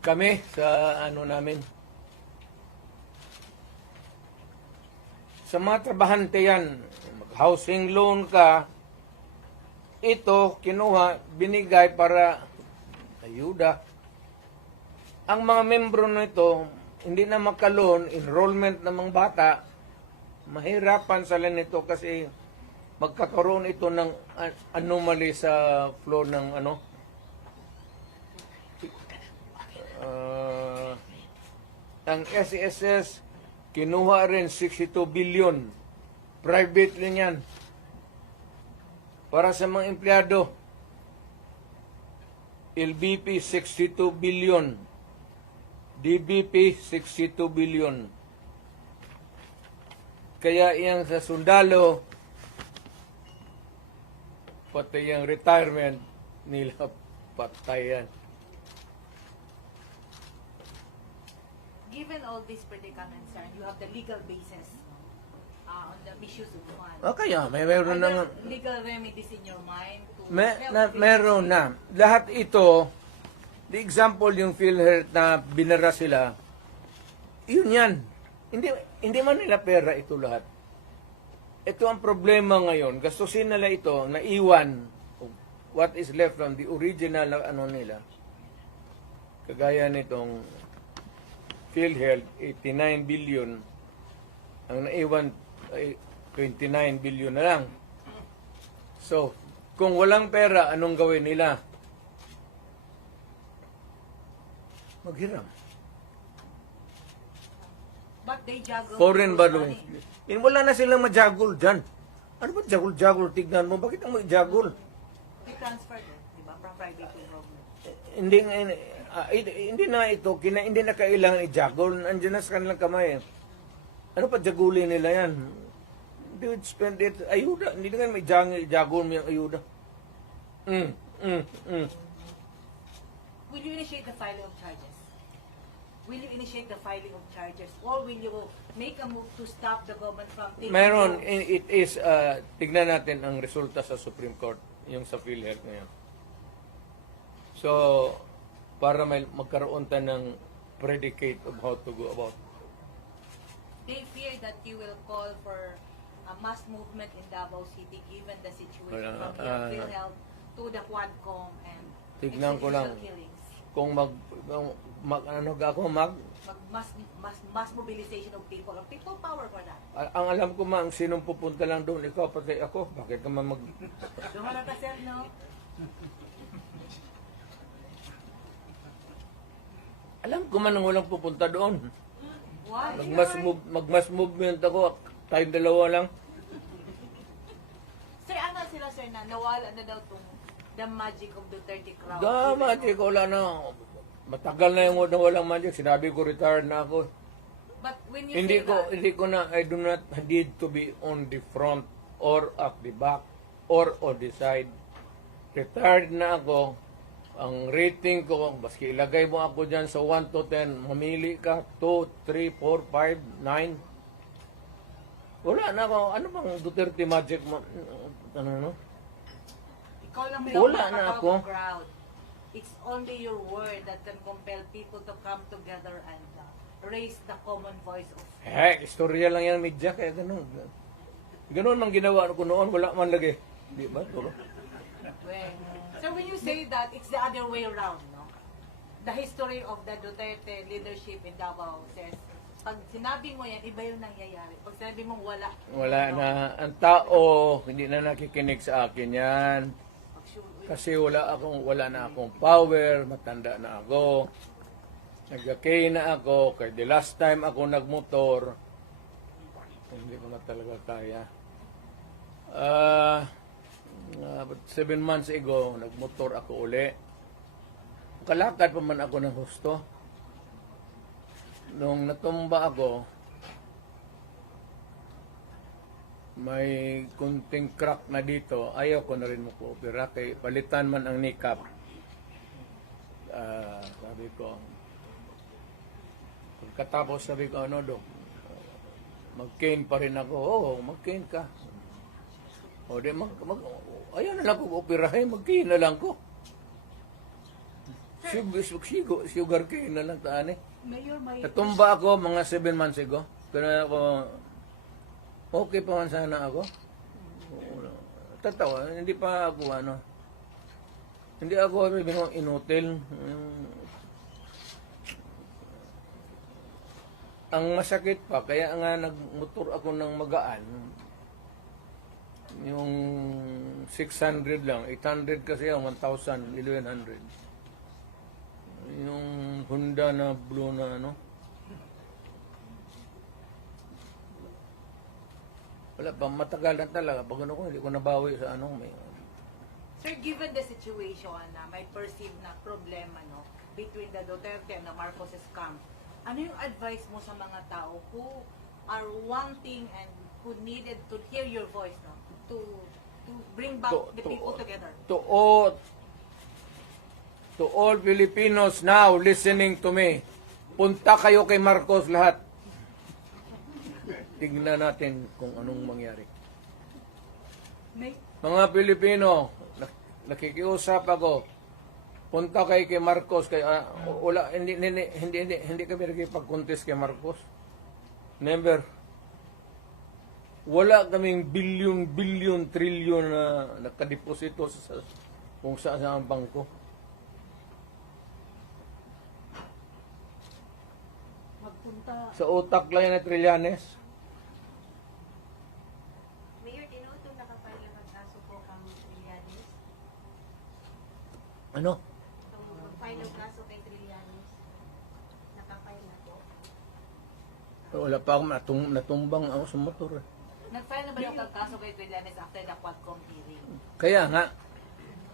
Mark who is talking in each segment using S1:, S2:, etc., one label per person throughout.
S1: kami sa ano namin. Sa mga trabahante yan, housing loan ka, ito kinuha, binigay para ayuda. Ang mga membro nito, hindi na makaloon, enrollment ng mga bata, mahirapan sila nito kasi magkakaroon ito ng an- anomaly sa flow ng ano, ang SSS, kinuha rin 62 billion. Private din yan. Para sa mga empleyado. LBP 62 billion. DBP 62 billion. Kaya iyang sa sundalo, pati yung retirement nila patayan.
S2: Given all these predicaments, sir, you have the legal basis uh, on the misuse of funds.
S1: O kaya, may meron
S2: Are
S1: na nga.
S2: there legal remedies in your mind to help
S1: na, meron na. Lahat ito, the example yung PhilHealth na binara sila, yun yan. Hindi, hindi man nila pera ito lahat. Ito ang problema ngayon. Gastusin nila ito, naiwan what is left from the original na ano nila. Kagaya nitong PhilHealth, 89 billion. Ang naiwan ay 29 billion na lang. So, kung walang pera, anong gawin nila? Maghiram.
S2: But they juggle
S1: Foreign balloons.
S2: money.
S1: Eh, wala na silang majagul dyan. Ano ba jagul-jagul? Tignan mo, bakit ang majagul?
S2: They transfer di ba, from private to government.
S1: Hindi nga, ah, hindi- na ito, kina, hindi na kailangan i-jagul. Andiyan na sa kanilang kamay. Ano pa jagulin nila yan? They would spend it, ayuda. Hindi na may jagul mo yung ayuda. Mm, mm, mm.
S2: Will you initiate the filing of charges? Will you initiate the filing of charges? Or will you make a move to stop the government from taking
S1: Meron, it is, uh, tignan natin ang resulta sa Supreme Court, yung sa PhilHealth ngayon. So, para may magkaroon tayo ng predicate of how to go about.
S2: They fear that you will call for a mass movement in Davao City given the situation from
S1: ah,
S2: PhilHealth to the Quadcom and
S1: Tignan ko lang.
S2: killings.
S1: Kung mag, kung mag ano ako, mag,
S2: Mag mass, mass, mass mobilization of people. Of people power for that.
S1: a- ang alam ko ma, ang sinong pupunta lang doon, ikaw pati ako, bakit ka mag,
S2: Dumara ka, sir, no?
S1: Alam ko man ang walang pupunta doon.
S2: Why?
S1: Magmas, move, magmas movement ako, tayong dalawa lang.
S2: Sir, ano sila, sir, na nawala na daw tong the magic of Duterte crowd.
S1: Da, magic, wala na. Matagal na yung walang magic. Sinabi ko, retired na ako.
S2: But when you
S1: Hindi
S2: say
S1: ko,
S2: that,
S1: hindi ko na, I do not need to be on the front or at the back or on the side. Retired na ako. Ang rating ko, baski ilagay mo ako dyan sa 1 to 10, mamili ka, 2, 3, 4, 5, 9. Wala na ako. Ano bang Duterte magic? mo? Ano, ano?
S2: ikaw lang may
S1: Wala na ako.
S2: crowd. It's only your word that can compel people to come together and uh, raise the common voice of
S1: Eh, istorya lang yan, media, kaya ganun. Ganun man ginawa ko noon, wala man lagi. Di ba? Tulo.
S2: when, so when you say that, it's the other way around, no? The history of the Duterte leadership in Davao says, pag sinabi mo yan, iba yung nangyayari. Pag sinabi mo wala,
S1: Wala
S2: no?
S1: na. Ang tao, hindi na nakikinig sa akin yan. Kasi wala akong wala na akong power, matanda na ako. Nagkakay na ako, kaya the last time ako nagmotor, hindi ko na talaga kaya. Ah, uh, seven months ago, nagmotor ako uli. Kalakad pa man ako ng husto. Nung natumba ako, may kunting crack na dito, ayaw ko na rin mag-opera kay palitan man ang nikap. Ah, sabi ko, pagkatapos sabi ko, ano do, mag-cane pa rin ako. Oo, mag-cane ka. O di, mag, mag, ayaw na lang ko operahin, mag-cane na lang ko. Sugar, sugar, sugar cane na lang taan eh.
S2: Mayor, may...
S1: Natumba ako mga 7 months ago. Pero ako, okay pa man sana ako. Tatawa, hindi pa ako ano. Hindi ako inutil. Mm. Ang masakit pa, kaya nga nagmotor ako ng magaan. Yung 600 lang, 800 kasi ang 1,000, 1100. Yung Honda na blue na ano. Wala pa, matagal na talaga. Pag ano ko, hindi ko nabawi sa ano. May,
S2: Sir, given the situation na may perceived na problema no, between the Duterte and the Marcoses camp, ano yung advice mo sa mga tao who are wanting and who needed to hear your voice no, to to bring back
S1: To-
S2: the
S1: to-
S2: people together?
S1: to all, to all Filipinos now listening to me, punta kayo kay Marcos lahat. Tignan natin kung anong mangyari. Mga Pilipino, nak- nakikiusap ako. Punta kay kay Marcos kay ah, wala hindi hindi hindi hindi, hindi kami nakipag-contest kay Marcos. Never. Wala kaming bilyon bilyon trilyon na nakadeposito sa kung saan sa ang bangko.
S2: magpunta.
S1: Sa utak lang yan na trilyanes.
S3: Mayor, tinuutong nakapal na magkaso po kang Trillanes.
S1: Ano?
S3: Itong mag-file ng kaso kay Trillanes. Nakapal na po.
S1: Wala pa ako natum, natumbang ako sa motor. eh.
S2: Nag-file na ba yung kaso kay Trillanes after the Quadcom hearing?
S1: Kaya nga,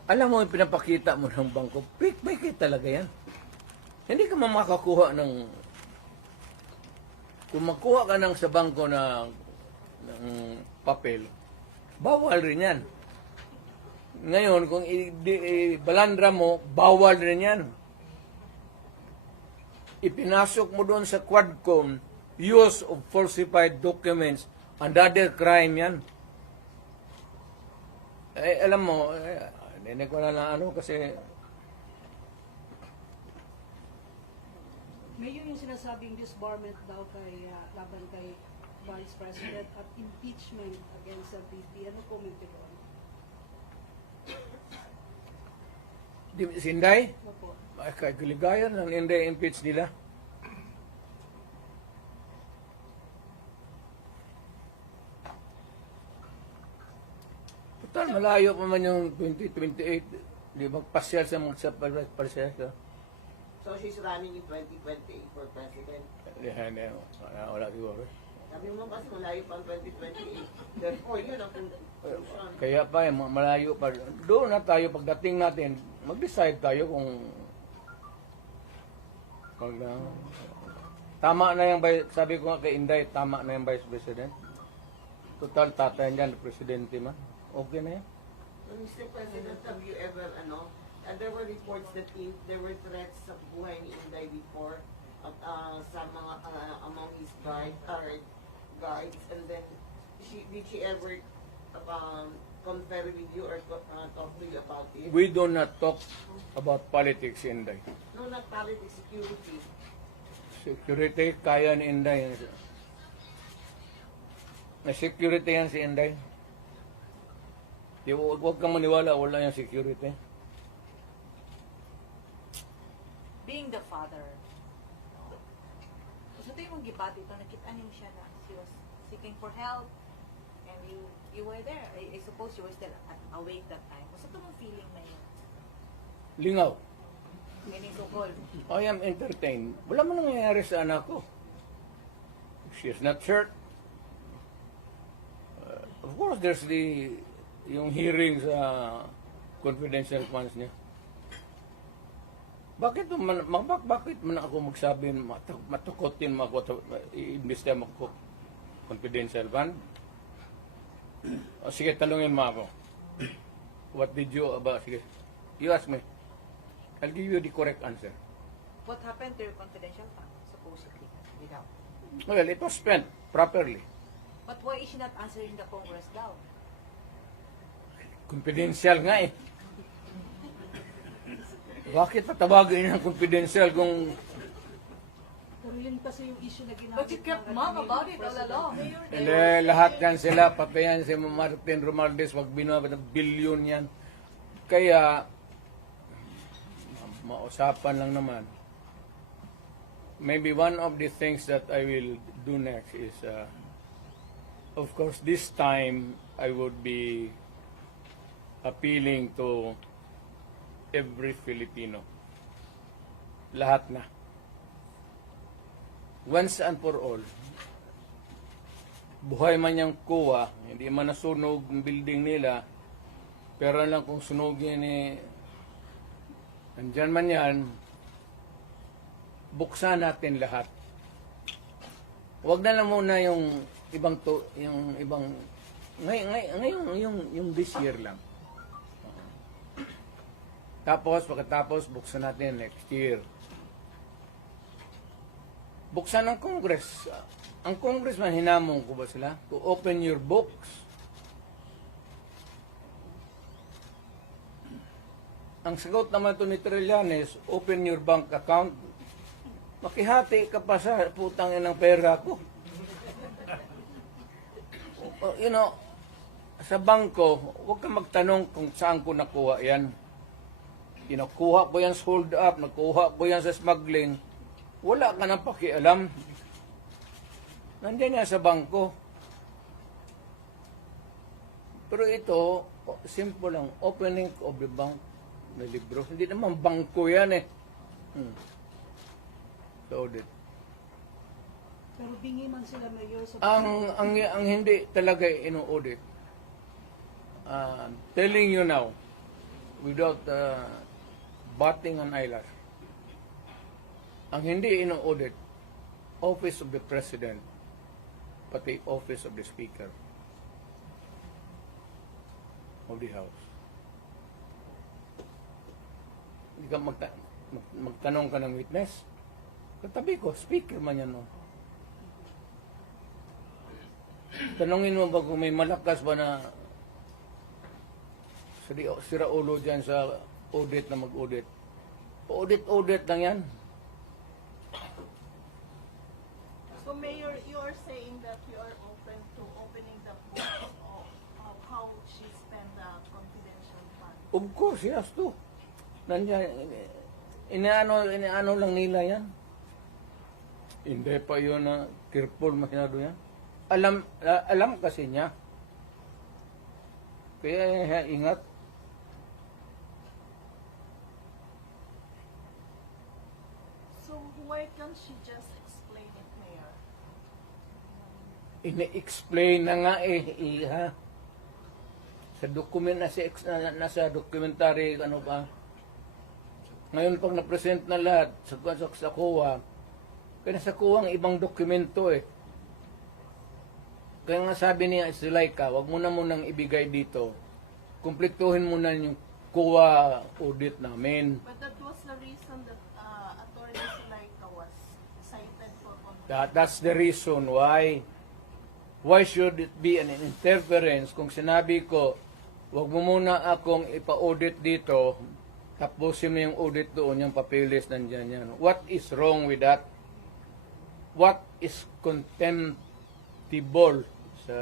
S1: alam mo yung pinapakita mo ng bangko, fake fake it talaga yan. Hindi ka mamakakuha ng kung magkuha ka ng sa bangko na ng papel, bawal rin yan. Ngayon, kung i- di- i- balandra mo, bawal rin yan. Ipinasok mo doon sa Quadcom, use of falsified documents, another crime yan. Eh, alam mo, eh, hindi ko na na ano kasi
S4: Mayor yung sinasabing disbarment daw kay ah, laban kay Vice President at impeachment against sa VP. Ano comment niyo doon?
S1: di, si Inday,
S4: Ano po?
S1: ay, kay kaligayan Inday impeach nila. Total, malayo pa man yung 2028. Di ba, pasyal sa mga sa pasyal sa
S5: So she's running in 2028 for president.
S1: Hindi, hindi, wala, wala siguro.
S5: Sabi mo kasi malayo pa ang 2028. Therefore, yun ang conclusion.
S1: Kaya pa, eh, ma- malayo pa. Doon na tayo, pagdating natin, mag-decide tayo kung pag na- tama na yung, sabi ko nga kay Inday, tama na yung Vice President. Total, tatay niyan, presidente man. Okay na yan.
S5: Mr. President, have you ever, ano, and there were reports that in, there were threats sa buhay ni Inday before at uh, sa mga, uh, among his guard, or guards, and then, she, did she ever um, confer with you or uh, talk to you about it?
S1: We do not talk about politics, Inday.
S5: No, not politics, security.
S1: Security, kaya ni Inday. May security yan si Inday. Di, huwag huwag kang maniwala, wala yung security.
S2: Being the father, so ito yung gibati ito, nakita niyo siya na she was seeking for help and you you were there. I, I suppose you were still at, awake that time. Gusto ito mong feeling na yun?
S1: Lingaw.
S2: Meaning sukol.
S1: I am entertained. Wala mo nangyayari sa anak ko. She is not hurt. Uh, of course, there's the yung hearing sa confidential funds niya. Bakit man, ma- bak- bakit man ako magsabi matuk, matukotin mo ako i-invest mo ako confidential fund? O sige, talungin mo ako. What did you about? Sige. You ask me. I'll give you the correct answer.
S2: What happened to your confidential fund, supposedly, without?
S1: Well, it was spent properly.
S2: But why is she not answering the Congress daw?
S1: Confidential nga eh. Bakit patawagin ng confidential kung
S4: Pero yun kasi yung issue na ginamit.
S2: But you kept
S4: ng
S2: mum
S4: Atty.
S2: about it all
S4: President.
S2: along.
S1: Hindi, lahat yan sila, pati yan si Martin Romualdez, wag binuha ng bilyon yan. Kaya, ma- mausapan lang naman. Maybe one of the things that I will do next is, uh, of course, this time I would be appealing to every Filipino. Lahat na. Once and for all, buhay man yung kuha, hindi man nasunog ang building nila, pero lang kung sunugin ni andyan man yan, buksan natin lahat. Huwag na lang muna yung ibang to, yung ibang ngay, ngay, ngayon yung yung this year lang. Tapos pagkatapos buksan natin next year. Buksan ng Congress. Ang congressman, hinamon ko ba sila? To open your books. Ang sagot naman to ni Trillanes, open your bank account. Makihati ka pa sa putang inang pera ko. You know, sa bangko, huwag ka magtanong kung saan ko nakuha yan. You know, kuha ko yan sa hold up, nakuha ko yan sa smuggling. Wala ka nang pakialam. Nandiyan yan sa bangko. Pero ito, simple lang, opening of the bank na libro. Hindi naman bangko yan eh. Hmm. So, audit.
S4: Pero bingi man sila mayor sa
S1: Ang, ang, ang hindi talaga ino-audit, uh, telling you now, without uh, batting an eyelash, ang hindi ino-audit, Office of the President, pati Office of the Speaker of the House. Hindi ka magta- mag- magtanong ka ng witness. Katabi ko, speaker man yan. No? Tanongin mo ba kung may malakas ba na sira, sira ulo dyan sa audit na mag-audit? Audit-audit lang yan.
S6: So Mayor, you are saying that you are open to opening the books of, of how she spent the confidential fund.
S1: Of course, has to. Nandiyan, inaano, inaano lang nila yan. Hindi pa yun na careful masyado yan. Alam, alam kasi niya. Kaya ingat.
S6: So why can't she just explain it, Mayor?
S1: Ini-explain na nga eh, iha. Sa document, nasa, ex- na, nasa documentary, ano ba. Ngayon pag na-present na lahat sa, sa, sa kuha, kaya nasa kuha ang ibang dokumento eh. Kaya nga sabi niya, Silaika, wag mo na munang ibigay dito. Kumpletuhin mo na yung kuha audit namin.
S6: But that was the reason that uh, Attorney Sulaika was cited for.
S1: That, that's the reason why why should it be an interference kung sinabi ko wag mo muna akong ipa-audit dito. Tapusin mo yung audit doon yung papilis nandyan yan. What is wrong with that? What is contemptible sa